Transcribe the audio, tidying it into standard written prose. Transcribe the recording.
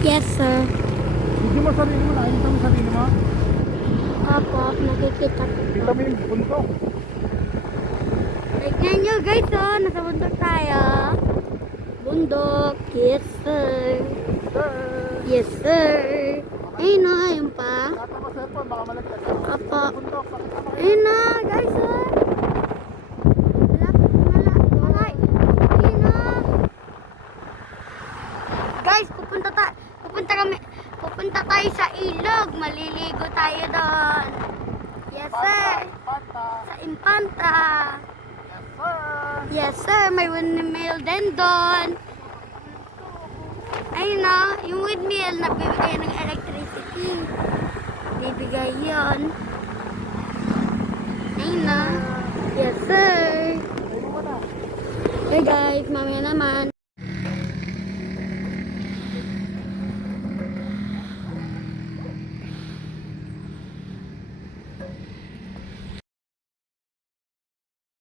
Yes, sir. Hindi mo sarili mo, nakikita mo sarili mo. Opo, nakikita ko. Kita mo yung bundok. Tignan nyo guys, oh, nasa bundok tayo. Bundok, yes sir. Sir, Yes sir. Ayun na, ayun pa. kata mo cellphone, baka malaglag ka. Opo. Bundok, pakita mo kayo. Ayun na, guys, oh. Malay. Ayun na. Guys, pupunta tayo sa ilog. Maliligo tayo doon. Yes sir. Panta. Sa Impanta. Yes, sir. Yes sir, may windmill din doon. Ayun na, yung windmill nagbibigay ng electricity. Bibigay yon. Ayun na. Yes sir. Ayun mo na. Hey guys, mamaya naman.